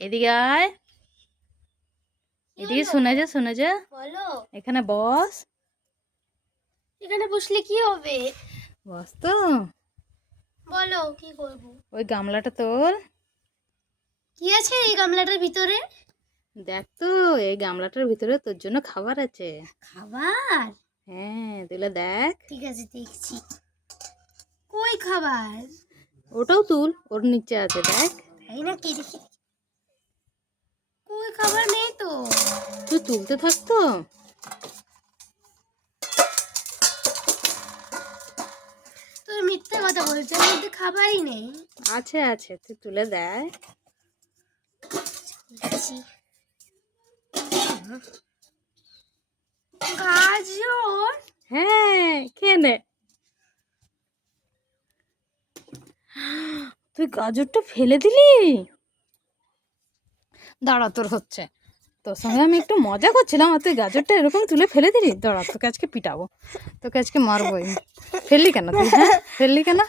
এদিকে আয়, এদিকে শুনে যা। বলো। এখানে বস। এখানে বসলে কি হবে? বস তো। বলো কি করব। ওই গামলাটা তোল। কি আছে এই গামলাটার ভিতরে? দেখ তো, এই গামলাটার ভিতরে তোর জন্য খাবার আছে। খাবার? হ্যাঁ, তুলে দেখ। ঠিক আছে, দেখছি। কই খাবার? ওটাও তুল, ওর নিচে আছে দেখ। তাই না, কি দেখি। কই খাবার নেই তো। তুই তুলতে থাকতো। তুই মিথ্যে কথা বলছিস, এর মধ্যে খাবারই নেই। আছে আছে, তুই তুলে দেখ। দেখছি। গাজর? হ্যাঁ, খেয়ে নে। তুই গাজরটা ফেলে দিলি। দাঁড়া, তোর হচ্ছে। তোর সঙ্গে আমি একটু মজা করছিলাম আর তুই গাজরটা এরকম তুলে ফেলে দিলি। দাঁড়া, তোকে আজকে পিটাবো, তোকে আজকে মারবোই। ফেললি কেন তুই? হ্যাঁ, ফেললি কেন?